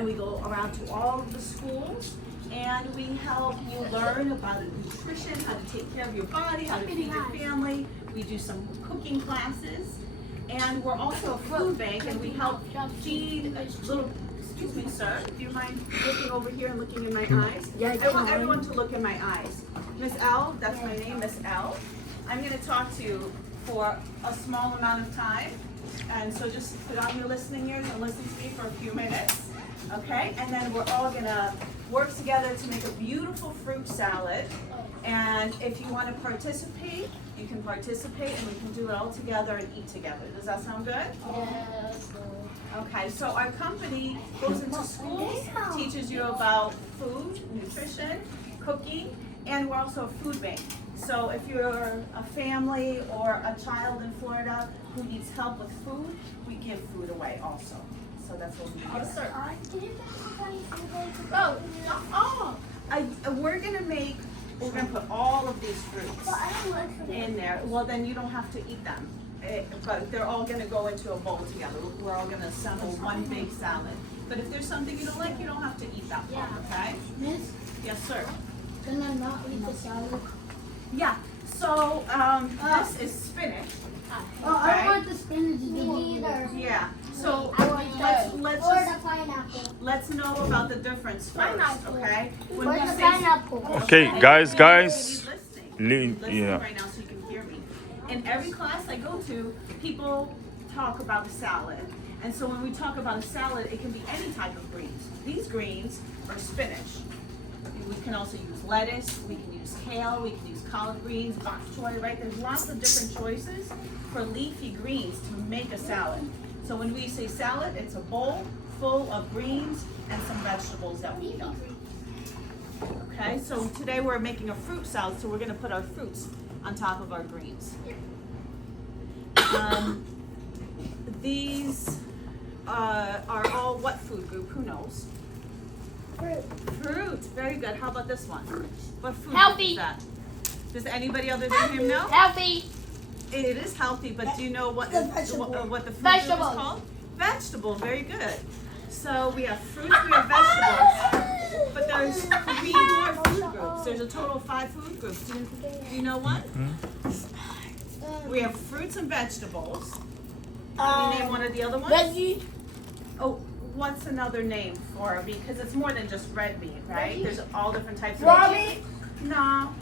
and we go around to all of the schools, and we help you learn about nutrition, how to take care of your body, how to feed your family. We do some cooking classes, and we're also a food bank, and we help feed little. Excuse me, sir. Do you mind looking over here and looking in my eyes? Yeah, I want everyone to look in my eyes. Miss L, that's my name, Miss L. I'm going to talk to you for a small amount of time, and so just put on your listening ears and listen to me for a few minutes, okay? And then we're all going to work together to make a beautiful fruit salad. And if you want to participate, you can participate, and we can do it all together and eat together. Does that sound good? Yes. Okay, so our company goes into schools, teaches you about food, nutrition, cooking, and we're also a food bank. So if you're a family or a child in Florida who needs help with food, we give food away also. So that's what we do. Yes, sir. We're gonna put all of these fruits in there. Well, then you don't have to eat them. But they're all gonna go into a bowl together. We're all gonna assemble one big salad. But if there's something you don't like, you don't have to eat that one, okay? Miss, Yes, sir. can I not eat the salad? Yeah, so this is spinach. Oh, I don't want the spinach. Me either. Yeah, so I want let's or just, the pineapple. let's know about the difference first, okay? When Or we the say- pineapple. Okay, guys, Listen yeah. right now so you can hear me. In every class I go to, people talk about a salad. And so when we talk about a salad, it can be any type of greens. These greens are spinach. We can also use lettuce, we can use kale, we can use collard greens, bok choy, right? There's lots of different choices for leafy greens to make a salad. So when we say salad, it's a bowl full of greens and some vegetables that we eat. Okay, so today we're making a fruit salad, so we're gonna put our fruits on top of our greens. These are all what food group? Who knows? Fruit. Very good. How about this one? What food Healthy. group is that? Does anybody other than him know? Healthy. It is healthy, but do you know what the food group is Vegetables. called? Vegetable. Very good. So we have fruits, we have vegetables, but there's 3 more food groups. There's a total of 5 food groups. Do you know what? We have fruits and vegetables. Can you name one of the other ones? Veggie. Oh, what's another name for, because it's more than just red meat, right? There's all different types of Raw meat. meat. No,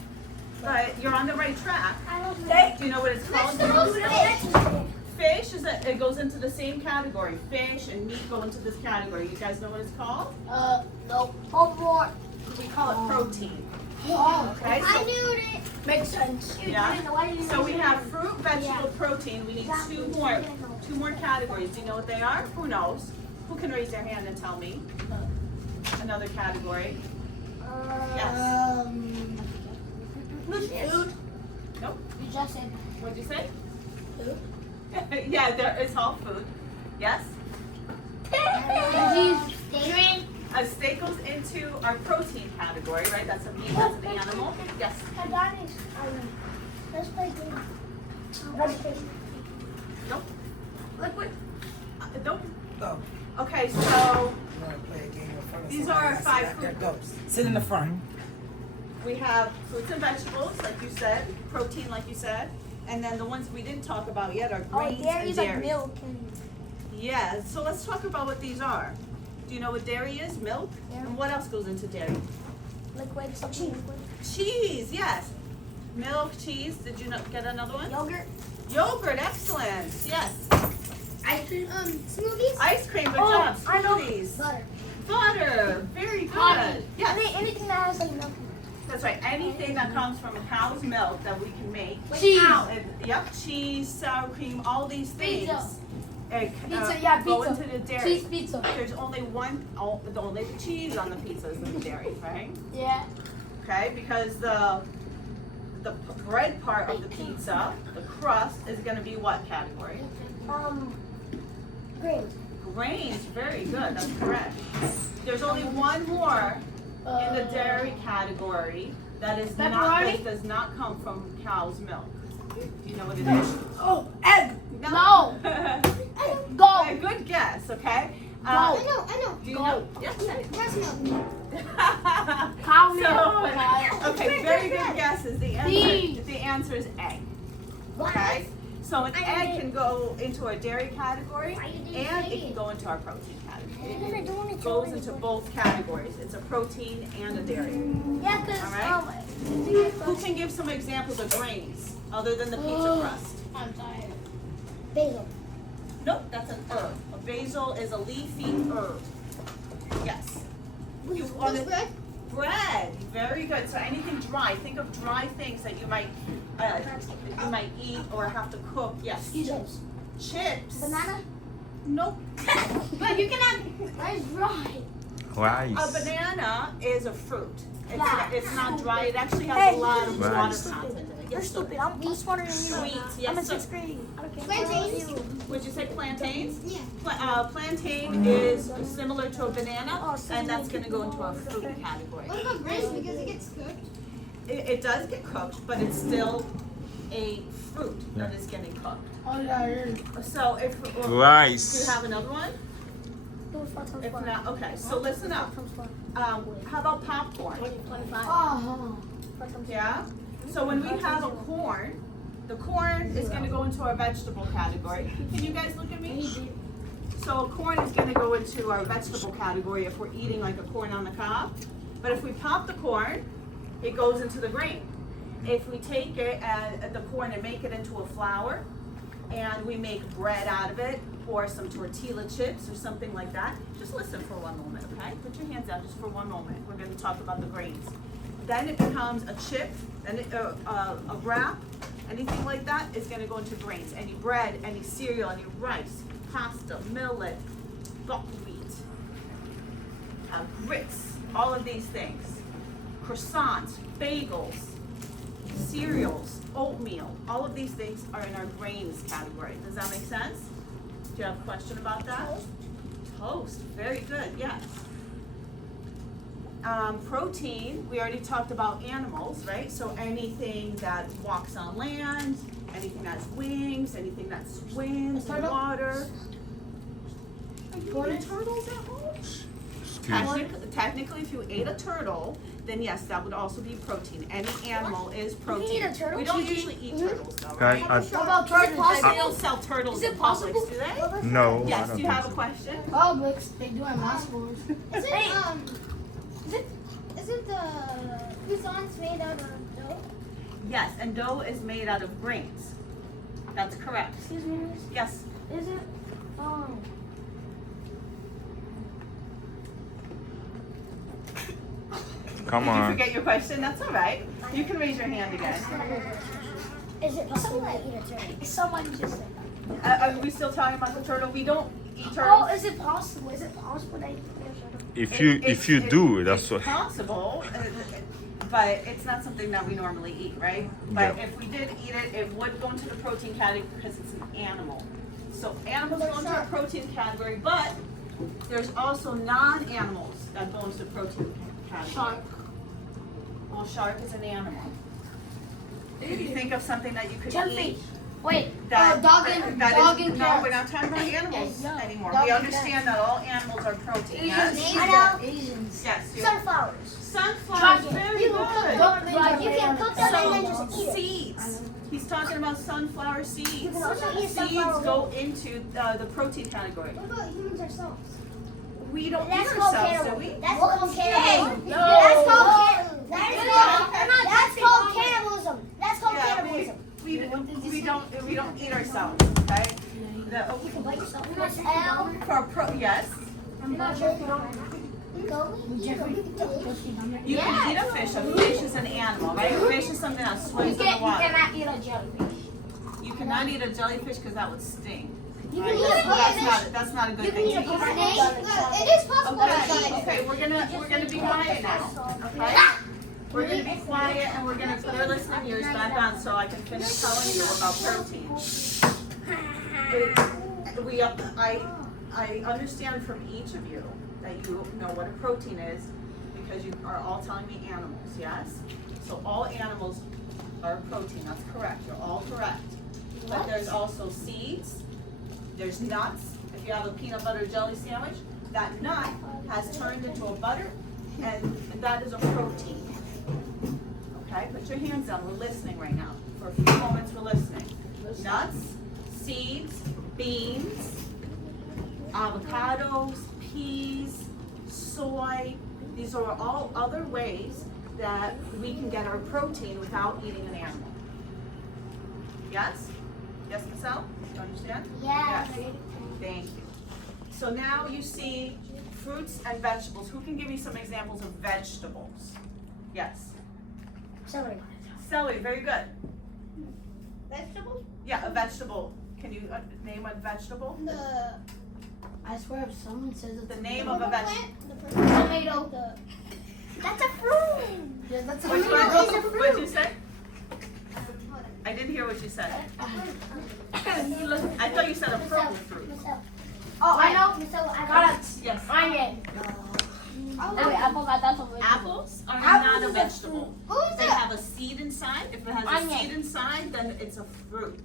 but you're on the right track. Do you know what it's called? Fish it goes into the same category. Fish and meat go into this category. You guys know what it's called? No. More. We call it protein. Oh, Okay, I so knew it. Makes sense. yeah. So we have fruit, vegetable, protein. We need two more categories. Do you know what they are? Who knows? Who can raise their hand and tell me? Another category. Yes. Food. Nope. You just said What'd you say? food. Yeah, there is all food. Yes. Drink. A steak goes into our protein category, right? That's a meat, that's an animal. Yes. Let's play game. Nope. Liquid. Don't. Go. Okay, so You want to play a game in front of These somebody? are I see 5 that. food Go. Sit in the front. we have fruits and vegetables, like you said, protein, like you said, and then the ones we didn't talk about yet are grains and dairy. milk. Yeah. So let's talk about what these are. Do you know what dairy is? Milk. Yeah. And what else goes into dairy? Liquid. Cheese. Cheese. Yes. Milk, cheese. Did you get another one? Yogurt. Yogurt. Excellent. Yes. Ice cream. Smoothies. Ice cream. Good Oh, job. I know. Smoothies. Butter. Butter. Very good. Honey. Yes. Anything that has like milk. That's right. Anything that comes from a cow's milk that we can make. Cheese. Yep. Cheese, sour cream, all these things. Pizza. Pizza, go into the dairy. Cheese pizza. There's only the only cheese on the pizza is the dairy, right? Yeah. Okay, because the bread part of the pizza, the crust, is going to be what category? Grains. Grains. Very good. That's correct. There's only one more in the dairy category that does not come from cow's milk. Do you know what it is? Oh, egg. No. Go. Okay, good guess, okay? I know. Do you know? Yes. Breast milk. Cow So, okay, very good guesses. The answer is egg. Okay? So an egg can go into our dairy category and it can go into our protein category. It goes into both categories. It's a protein and a dairy. Yeah, because Alright. Who can give some examples of grains other than the pizza crust? I'm tired. basil. Nope, that's an herb. A basil is a leafy herb. Yes. What's bread? Bread, very good. So anything dry. Think of dry things that you might eat or have to cook. Yes. Chips. Chips. Banana? Nope. But you can have. That's right. A Rice. banana is a fruit. Yeah. It's not dry. It actually has a lot of water Rice. content in it. You're Yes, stupid. I'm smarter than you. Sweet. I'm Yes, in sir. 6th grade. I don't care. Plantains? Would you say plantains? Yeah. Plantain is similar to a banana, and that's going to go into a fruit category. What about grapes? Because it gets cooked. It does get cooked, but it's still a fruit that is getting cooked. Oh, yeah, it is. So if do you Rice. have another one? If not, okay. So listen up. How about popcorn? Oh. Yeah. So when we have a corn, the corn is going to go into our vegetable category. Can you guys look at me? So a corn is going to go into our vegetable category if we're eating like a corn on the cob. But if we pop the corn, it goes into the grain. If we take it and the corn and make it into a flour, and we make bread out of it, or some tortilla chips or something like that, just listen for one moment, okay? Put your hands down just for one moment. We're going to talk about the grains. Then it becomes a chip, and a wrap, anything like that is going to go into grains. Any bread, any cereal, any rice, pasta, millet, buckwheat, grits, all of these things. Croissants, bagels, cereals, oatmeal, all of these things are in our grains category. Does that make sense? Do you have a question about that? Toast, very good, yes. Protein, we already talked about animals, right? So anything that walks on land, anything that has wings, anything that swims in water. Are you eating turtles at home? Technically, if you ate a turtle, then yes, that would also be protein. Any animal is protein. eat a turtle? We don't usually eat turtles though, Guy, right? What about turtles? They don't sell turtles in Publix, do they? no, I Yes, don't do you think have a so. question? Publix, they do in my schools. Isn't the croissants made out of dough? Yes, and dough is made out of grains. That's correct. Excuse me, miss. Yes. Is it, Come Did you on. forget your question? That's all right. You can raise your hand again. Is it possible to eat a turtle? somebody just said that. Are we still talking about the turtle? We don't eat Oh, turtles. is it possible? Is it possible that you can eat a turtle? If you do, that's it's what. possible, but it's not something that we normally eat, right? But Yeah. if we did eat it, it would go into the protein category because it's an animal. So animals go into our protein category, but there's also non-animals that go into the protein category. Shark. Well, shark is an animal. If you think of something that you could Jellyfish. eat, Wait, that, dog that and is, no, cat. we're not talking about animals Yeah. anymore. Dog We and understand that all animals are protein, yes? I know. Asians. Yes. Sunflowers. Sunflowers, Dragon. very You can cook good. them. Like, you can cook them and then just eat it. Seeds. He's talking about sunflower You seeds. can also eat Seeds sunflower. go into the protein category. What about humans ourselves? We don't eat That's called ourselves, do cannibal. we? That's called cannibalism. No. That's called cannibalism. Yeah. That's called cannibalism. That's called Yeah, cannibalism. we don't eat ourselves, okay? You can bite yourself. Press L. Yes. I'm not sure if you don't. You can eat a fish. A fish is an animal, right? A fish is something that swims in the water. cannot eat a jellyfish. You cannot eat a jellyfish because that would sting. You can eat a That's not a good You can thing eat to a eat. snake. It is possible to eat. Okay, we're gonna be quiet now. Okay? We're gonna be quiet and we're gonna put our listening ears back on so I can finish telling you about protein. I understand from each of you that you know what a protein is because you are all telling me animals, yes? So all animals are protein, that's correct, you're all correct. But there's also seeds, there's nuts, If you have a peanut butter jelly sandwich, that nut has turned into a butter, and that is a protein. Okay, put your hands down. We're listening right now. For a few moments, we're listening. Nuts, seeds, beans, avocados, peas, soy. These are all other ways that we can get our protein without eating an animal. Yes? Yes, Michelle? You understand? Yeah. Yes. Thank you. So now you see fruits and vegetables. Who can give me some examples of vegetables? Yes. Celery. Celery, very good. Vegetables? Yeah, a vegetable. Can you name a vegetable? I swear if someone says it's The name of a vegetable. tomato. That's a fruit. Yeah, that's a Which tomato. one? It's a fruit. What'd you say? I didn't hear what you said. I thought you said a purple fruit. Oh, I know. So I Carrots. Yes. Onion. Wait, I forgot that's a vegetable. Apples are Apples not a is a vegetable. Who is They that? have a seed inside. If it has a Onion. seed inside, then it's a fruit.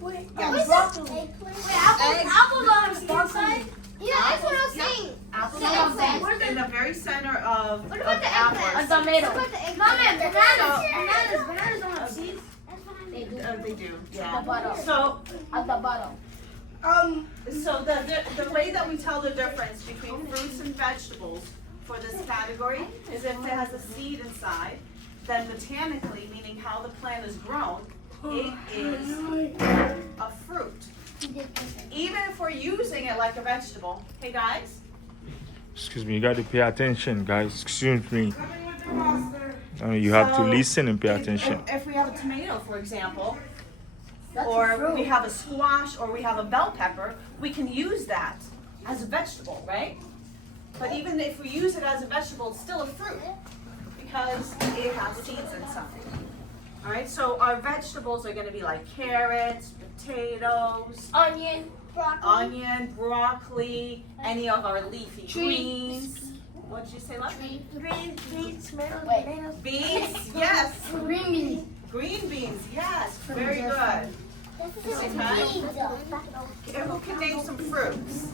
Wait, Yeah. Who is broccoli. that? Apples don't have seed inside. Yeah, that's what I was Yeah. saying. Apples The are eggplant. in the very center of What about the apples. A eggplant? tomato. What about the No, eggplant? man, So- bananas don't have seeds. That's what I mean. They do. At the Yeah. bottom. So At the bottom. So the way that we tell the difference between fruits and vegetables for this category is if it has a seed inside, then botanically, meaning how the plant is grown, it is a fruit. Even if we're using it like a vegetable. Hey guys, Excuse me, you got to pay attention, guys. Excuse me. You have to So, listen and pay attention. If we have a tomato, for example, That's a or fruit. we have a squash, or we have a bell pepper, we can use that as a vegetable, right? But even if we use it as a vegetable, it's still a fruit because it has seeds inside. All right, so our vegetables are going to be like carrots, potatoes, Onion. onion, broccoli, any of our leafy Tree. greens. What did you say, love? Green beans, tomatoes, Wait. bananas. Beans, yes. Green beans. Green beans, yes. Very good. Okay. Who can name some fruits?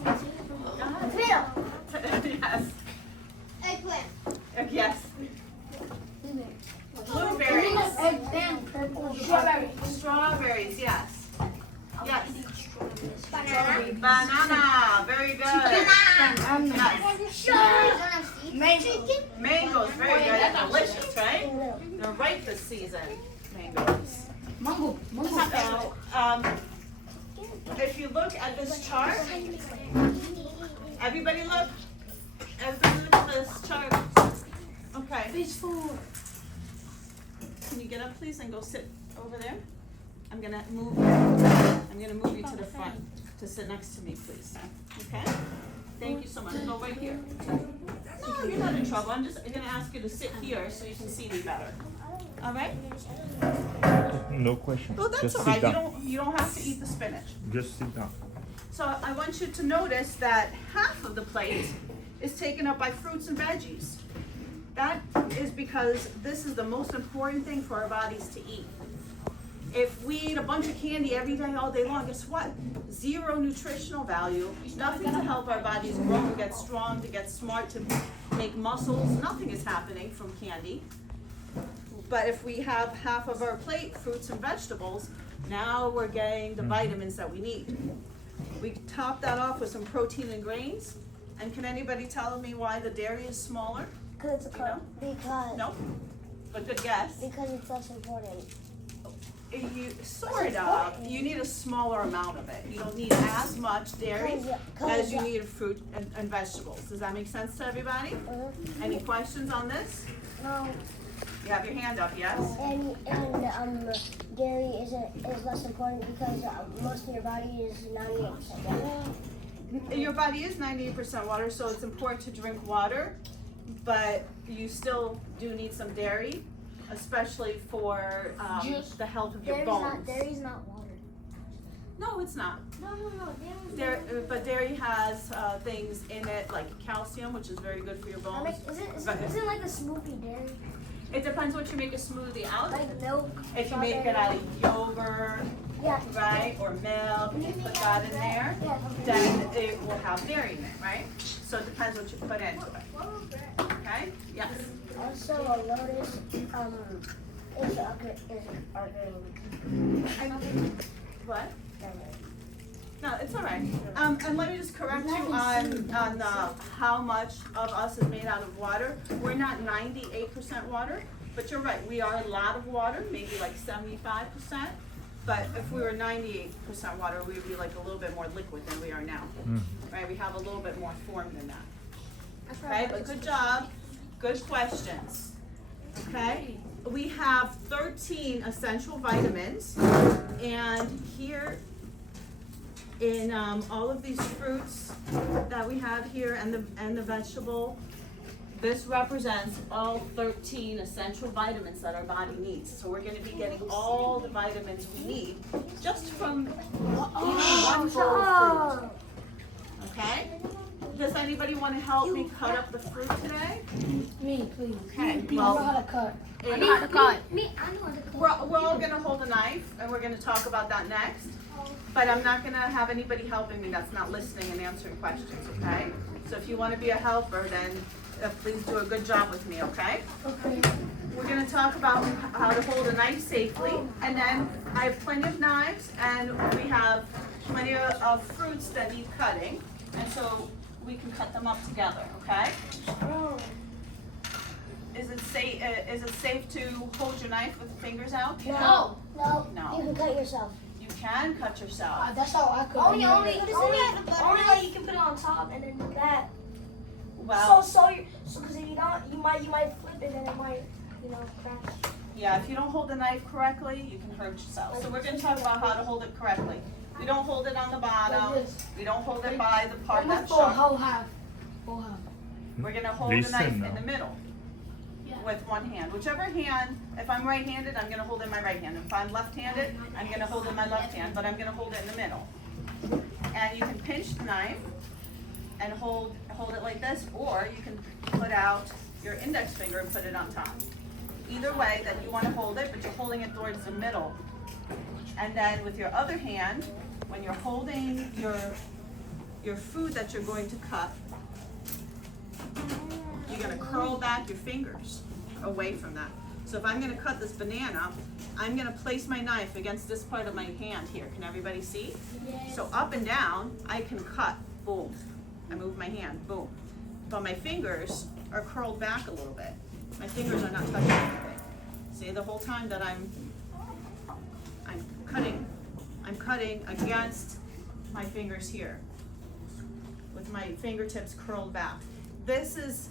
Tomato. Yes. Eggplant. Yes. Blueberries. Eggplant. Purple. Strawberry. Strawberries, yes. Yes. Banana. Banana, very good. Yes. Mango. Mangoes, very good. They're delicious, right? They're ripe this season. Mangoes. Mango. So, if you look at this chart, everybody look. Everybody look at this chart. Okay. Page 4. Can you get up, please, and go sit over there? I'm gonna move you to the front to sit next to me, please. Okay? Thank you so much. Go right here. No, you're not in trouble. I'm gonna ask you to sit here so you can see me better. All right? No question. Well, that's Just all sit right. down. You don't have to eat the spinach. Just sit down. So I want you to notice that half of the plate is taken up by fruits and veggies. That is because this is the most important thing for our bodies to eat. If we eat a bunch of candy every day, all day long, guess what? Zero nutritional value, nothing to help our bodies grow, to get strong, to get smart, to make muscles. Nothing is happening from candy. But if we have half of our plate fruits and vegetables, now we're getting the vitamins that we need. We top that off with some protein and grains. And can anybody tell me why the dairy is smaller? Because No? But good guess. it's less important. Sort of. You need a smaller amount of it. You don't need as much dairy as you need of fruit and vegetables. Does that make sense to everybody? Any questions on this? No. You have your hand up, yes? And dairy is less important because most of your body is 98% water. Your body is 98% water, so it's important to drink water, but you still do need some dairy, especially for the health of your bones. Dairy's not water. No, it's not. No. Dairy's But dairy has things in it like calcium, which is very good for your bones. Isn't like a smoothie dairy? It depends what you make a smoothie out of. Like milk. If you make it out of yogurt Yeah. right, or milk, if you put that in there, then it will have dairy in it, right? So it depends what you put into it. Okay? Yes. Also, a lotus is our green. What? No, it's all right. And let me just correct you on how much of us is made out of water. We're not 98% water, but you're right. We are a lot of water, maybe like 75%. But if we were 98% water, we would be like a little bit more liquid than we are now. Right? We have a little bit more form than that. Okay, but good job. Good questions. Okay? We have 13 essential vitamins, and here in all of these fruits that we have here and the vegetable, this represents all 13 essential vitamins that our body needs. So we're going to be getting all the vitamins we need just from one bowl of fruit. Okay? Does anybody want to help me cut up the fruit today? Me, please. Okay. I know how to cut. I know how to cut. I know how to cook. We're all going to hold a knife, and we're going to talk about that next. But I'm not going to have anybody helping me that's not listening and answering questions, okay? So if you want to be a helper, then please do a good job with me, okay? Okay. We're going to talk about how to hold a knife safely, and then I have plenty of knives, and we have plenty of fruits that need cutting, and so we can cut them up together, okay? Is it safe to hold your knife with the fingers out? Do you know? No. No. You can cut yourself. You can cut yourself. That's how I cook. Only like you can put it on top and then do that. Well, So because if you don't, you might flip it and it might, crash. yeah, if you don't hold the knife correctly, you can hurt yourself. So we're going to talk about how to hold it correctly. We don't hold it on the bottom. Like this. We don't hold it by the part that's Full sharp. half. We're going to hold the knife in the middle with one hand. Whichever hand, if I'm right-handed, I'm going to hold it in my right hand. If I'm left-handed, I'm going to hold it in my left hand, but I'm going to hold it in the middle. And you can pinch the knife and hold it like this, or you can put out your index finger and put it on top. Either way that you want to hold it, but you're holding it towards the middle. And then with your other hand, when you're holding your food that you're going to cut, you're going to curl back your fingers away from that. So if I'm going to cut this banana, I'm going to place my knife against this part of my hand here. Can everybody see? Yes. So up and down, I can cut. Boom. I move my hand. Boom. But my fingers are curled back a little bit. My fingers are not touching anything. See, the whole time that I'm cutting against my fingers here with my fingertips curled back. This is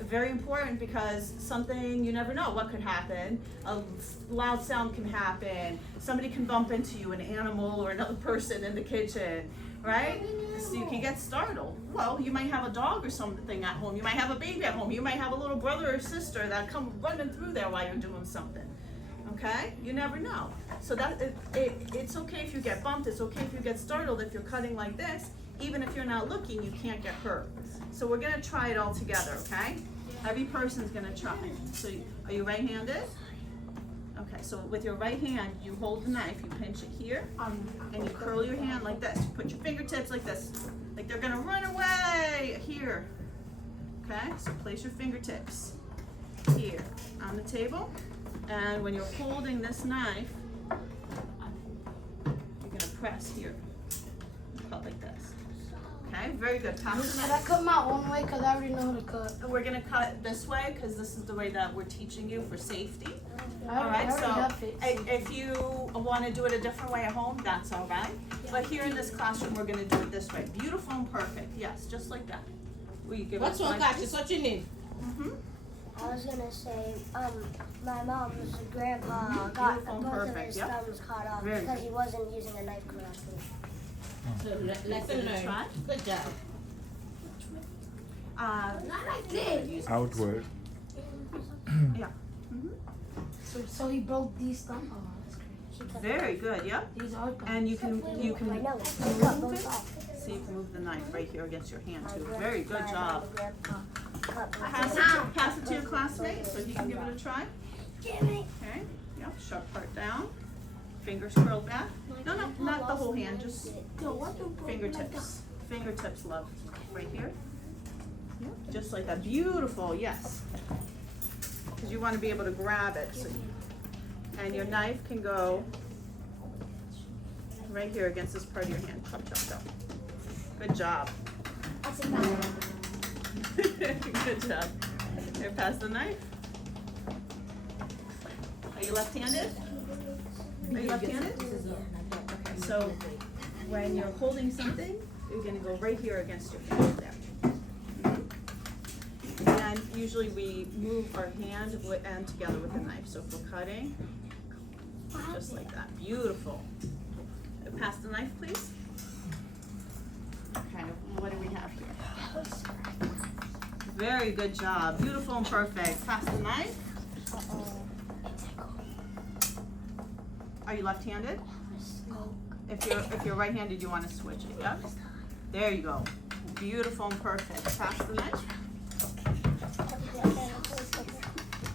very important because something, you never know what could happen. A loud sound can happen. Somebody can bump into you, an animal or another person in the kitchen, right? So you can get startled. Well, you might have a dog or something at home. You might have a baby at home. You might have a little brother or sister that come running through there while you're doing something. Okay? You never know. So that it's okay if you get bumped. It's okay if you get startled. If you're cutting like this, even if you're not looking, you can't get hurt. So we're gonna try it all together, okay? Every person's gonna try. So are you right-handed? Okay, so with your right hand, you hold the knife, you pinch it here, and you curl your hand like this. You put your fingertips like this, like they're gonna run away, here. Okay, so place your fingertips here on the table, and when you're holding this knife, you're gonna press here, cut like this. Okay, very good. Pass Can I cut my own way? Because I already know how to cut. We're gonna cut this way because this is the way that we're teaching you for safety. I All right, already so have it. if you want to do it a different way at home, that's all right. But here in this classroom, we're gonna do it this way. Beautiful and perfect. Yes, just like that. Will you give What's us wrong, Cassius? What's your name? I was gonna say, my mom's grandpa got Beautiful and both of perfect, his yep. thumbs cut off Very because he wasn't using a knife correctly. So lesson Try. learned. Good job. Not like this. Outward. Yeah. So he broke these thumbs. Oh, that's crazy. Very good. Yep. These are thumbs. And you can I know. Cut move both it. off. So you can move the knife right here against your hand too. My Very good job. grandpa cut both Pass it to your classmate so he can give it a try. Jimmy. Okay. Yep. Sharp part down. fingers curled back. No, not the whole hand, just fingertips. Fingertips, love, right here. Yep, just like that. Beautiful, yes. Because you want to be able to grab it. So and your knife can go right here against this part of your hand. Chop, chop, chop. Good job. Good job. Here, pass the knife. Are you left-handed? Are you left-handed? Okay, so when you're holding something, you're gonna go right here against your hand there. And usually we move our hand and together with the knife. So if we're cutting, just like that. Beautiful. Pass the knife, please. Okay, what do we have here? Very good job. Beautiful and perfect. Pass the knife. Are you left-handed? If you're right-handed, you want to switch it. Yep. There you go. Beautiful and perfect. Pass the knife.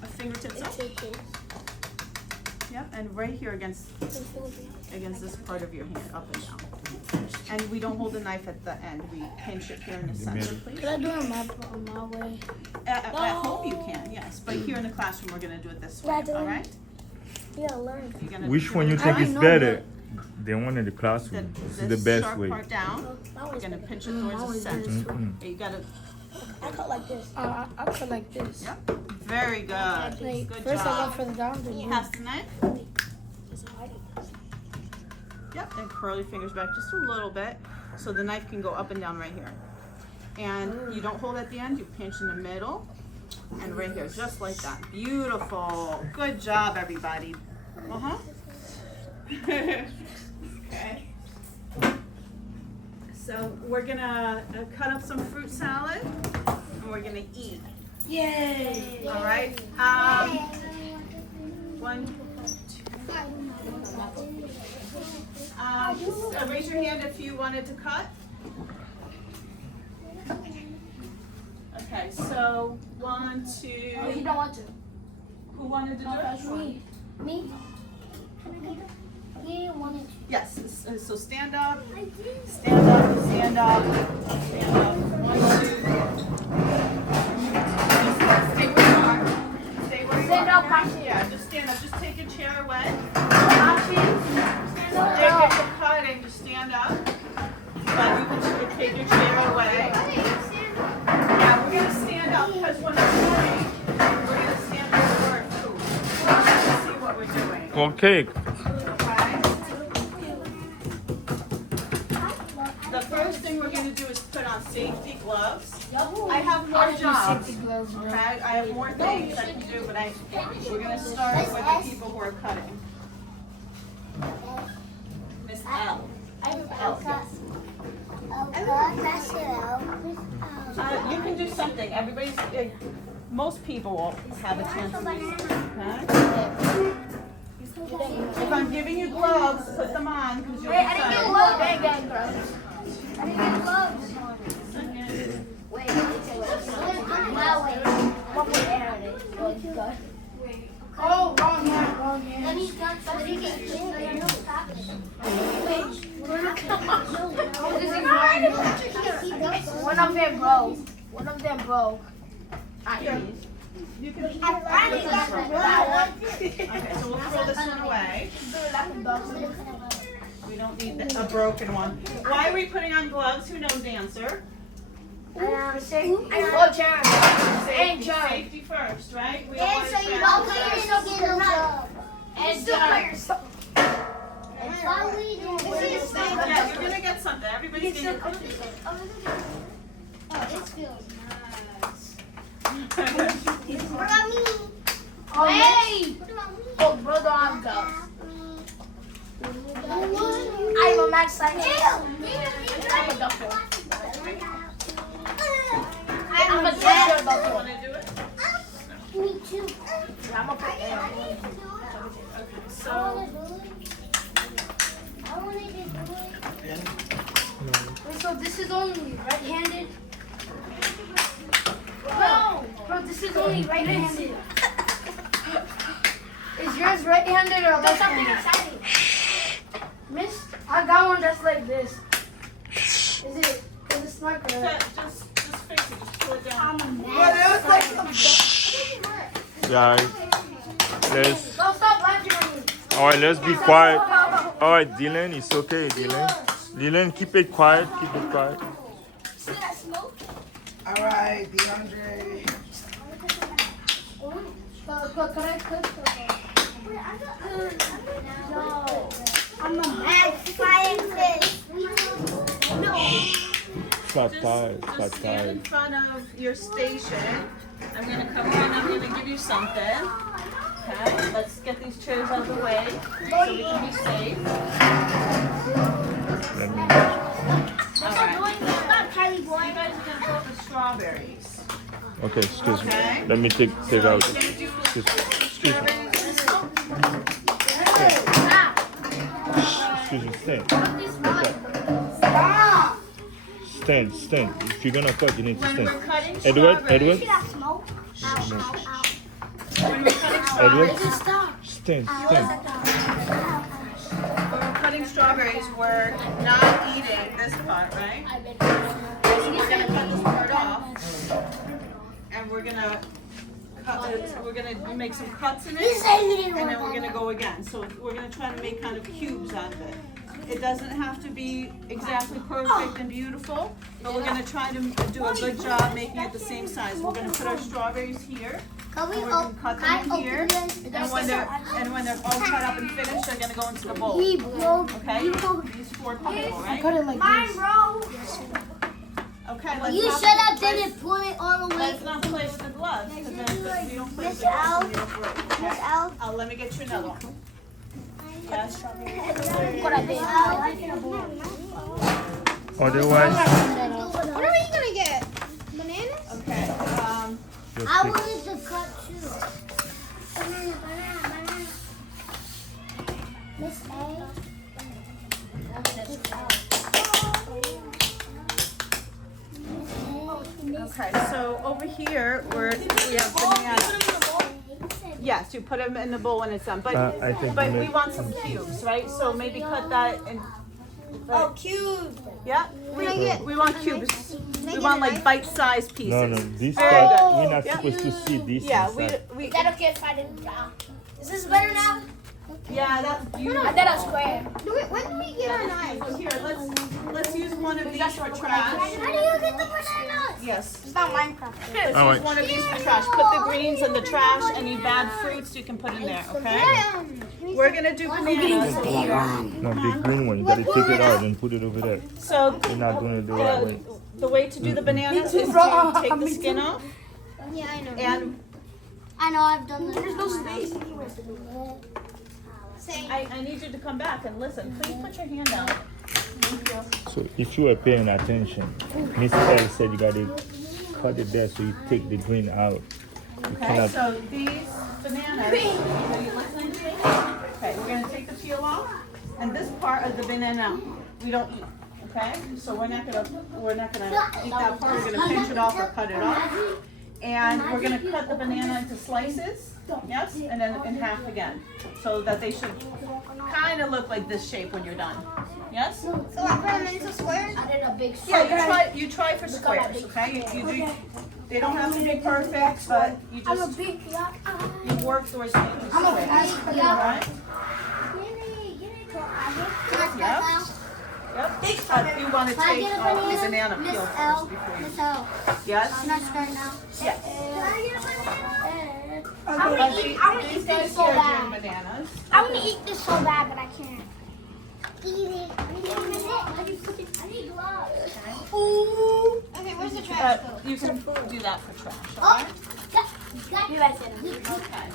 A fingertips up. Yep. And right here against this part of your hand, up and down. And we don't hold the knife at the end. We pinch it here in the center, please. Could I do it on my way? At home you can, yes. But here in the classroom, we're gonna do it this way. All right? Yeah, learn. You're gonna Which one you think is better? The one in the classroom. This is the best sharp way. part down. You're gonna pinch it towards the center. Mhm. You gotta. I cut like this. I cut like this. Yep. Very good. Like, Good first I go job. for the down, then Pass the knife. Yep. And curl your fingers back just a little bit, so the knife can go up and down right here. And you don't hold at the end. You pinch in the middle, and right here, just like that. Beautiful. Good job, everybody. Okay. So we're gonna cut up some fruit salad, and we're gonna eat. Yay! All right. Raise your hand if you wanted to cut. Okay. So 1, 2. Oh, you don't want to? Who wanted to do it? Me? He wanted to. Yes. So stand up. Stand up. Stand up. Stand up. 1, 2. Stay where you are. Stay where you Stand are. up, Pashi. Yeah, just stand up. Just take a chair away. Pashi. If you're cutting, just stand up. But you can take your chair away. Yeah, we're gonna stand up because when we're doing, we're gonna stand up for our food. Let's see what we're doing. Okay. Okay. The first thing we're gonna do is put on safety gloves. I have more jobs. Okay, I have more things I can do, but we're gonna start with the people who are cutting. Miss L. You can do something. Everybody's. Most people will have a chance to do something. Okay. If I'm giving you gloves, put them on because you'll be I didn't get fine. gloves. I didn't get gloves. Wait. Now wait. One more hair on it. Oh, wrong hand, wrong hand. Then he's done something. One of them broke. One of them broke. You can. Okay, so we'll throw this one away. We don't need a broken one. Why are we putting on gloves? Who knows the answer? Safety first, right? We don't want to yeah, you're gonna get something. Everybody's gonna get This feels What about me? Oh, hey! Oh, brother, I'm go. I'm a max size. I'm a doctor. I'm a doctor, doctor. Want to do it? Me too. I'm a So, I want to do it. Wait, so this is only right-handed? No! Bro, this is only right-handed. Is yours right-handed or left-handed? Something exciting. Miss, I got one that's like this. Is it smart or Just fix it. Just pull it down. Guys, let's. Don't stop laughing at me. All right, let's be quiet. All right, Dylan, it's okay, Dylan. Dylan, keep it quiet. Keep it quiet. See that smoke? All right, DeAndre. Could I cook? No. I'm a mad scientist. No. Stop tired. Just Stop stand tired. in front of your station. I'm gonna come around. I'm gonna give you something. Okay. Let's get these chairs out of the way so we can be safe. Let me. All right. Stop, Kylie You boy. guys are gonna put the strawberries. Okay, excuse me. Okay. Let me take out. You're gonna do Excuse me. strawberries. Excuse me. Stand. Stop. Stand. Stand. If you're gonna cut, you need to When stand. we're cutting Edward. strawberries, Edward. See that smoke? when we're cutting Edward. strawberries, Stop. Stand. Stand. when we're cutting strawberries, we're not eating this part, right? So we're gonna cut this part off, and we're gonna cut it. We're gonna make some cuts in it, and then we're gonna go again. So we're gonna try to make kind of cubes out of it. It doesn't have to be exactly perfect and beautiful, but we're gonna try to do a good job making it the same size. We're gonna put our strawberries here, Can we and we're gonna cut them in here, and when they're all cut up and finished, they're gonna go into the bowl. Okay? These 4 people, right? it like this. Okay, let's You not- should have didn't put it all the way. Let's not place the gloves, because then we don't place Miss the gloves L. and you don't break. Miss Okay? L. Let me get you another one. Yes? What I did. Otherwise, What are we gonna get? Bananas? Okay, just I take. wanted to cut too. Banana. Miss A. okay, so over here, we have bananas. Yes, you put them in the bowl when it's done, but I think we maybe- want some cubes, right? So maybe cut that in. Oh, cute. Yeah, we want cubes. We want like bite-sized pieces. No, no. This Very part, good. we're not Yeah. supposed to see this Yeah, inside. we Is that okay if I didn't drop? Is this better now? yeah, that's beautiful. I did a square. When do we get our knives? So here, let's use one of these for trash. How do you get the bananas? Yes. It's not Minecraft. Let's All use right. one of these for trash. Put the greens in the trash. Any bad fruits you can put in there, okay? We're gonna do bananas. No, the green one. You gotta take it out and put it over there. So You're not doing it the right way. the way to do the bananas is to take the skin off Yeah, I know. and I know I've done this. There's no space. I need you to come back and listen. Please put your hand down. Thank you. So if you were paying attention, Miss L said you gotta cut it there so you take the green out. You Okay, cannot. so these bananas, are you listening to me? Okay, we're gonna take the peel off, and this part of the banana we don't eat. Okay, so we're not gonna eat that part. We're gonna pinch it off or cut it off, and we're gonna cut the banana into slices. Yes, and then in half again, so that they should kind of look like this shape when you're done. Yes? So I put them into squares? I did a big Yeah, square. you try for squares. Okay, you do. They don't have to be perfect, but you I'm a just big you work towards making squares. I'm a fast Right? Yep. Yep. You want to Can I take get a off the banana? banana Miss peel L. first before you. Miss L. Yes. I'm not starting now. Yes. I But want to eat these guys this so here are doing bad. bananas. I want to eat this so bad, but I can't. Eat it. I need gloves. Ooh. Okay, where's the trash go? You can do that for trash. Oh, Okay. got You guys said it. Okay.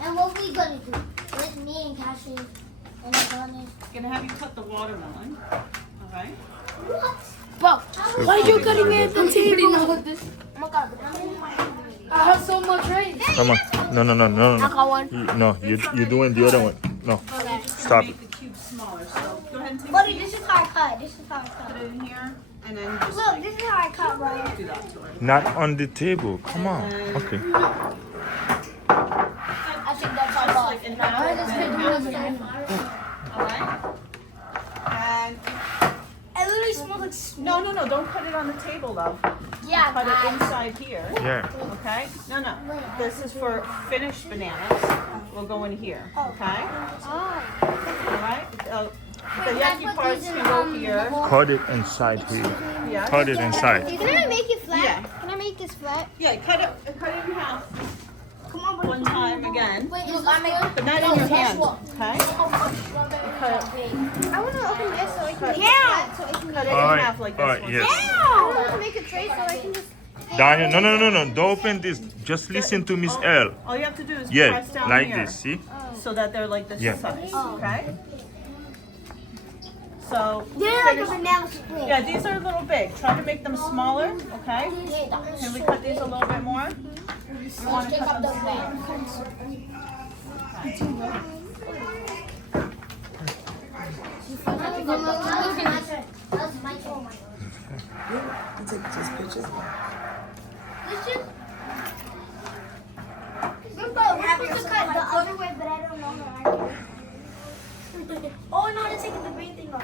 And what we gonna do? With me and Cassie and the bunny. Gonna have you cut the watermelon. Okay. What? Bro, So why are put you it cutting over me at there. the table? Oh my god. I have so much rice. Come on. No, no, no, no, I no. got one. No, you're doing the other one. No. Stop it. Make the cube smaller. So go ahead and take Buddy, this is how I cut. This is how I put cut. it in here, and then just Look, this is how I cut, bro. do that to it. Not on the table. Come on. Okay. I think that's Just all. like in half, and then half again. All right. just want to, no, don't cut it on the table though. Yeah, Cut it inside here, Yeah. okay? No. This is for finished bananas. Will go in here, okay? Oh. Alright? The yucky parts can go here. Cut it inside here. Yeah. Cut it inside. Can I make it flat? Yeah. Can I make this flat? Yeah, cut it in half. Come on, One time again. Wait, look, I make But not in your hand, okay? Cut I want to open this so I can make it Yeah. flat so I can it in Alright, half like this alright, one. yes. I want to make a tray so I can just. Daniel, no. Don't open this. Just listen to Miss L. All you have to do is Yeah, press down like here this, see? so that they're like this Yeah. size, okay? So, They're like a finish- banana split. yeah, these are a little big. Try to make them smaller, okay? Can we cut these a little bit more? You want to cut them smaller. You take just pictures. Oh no, they're taking the green thing off.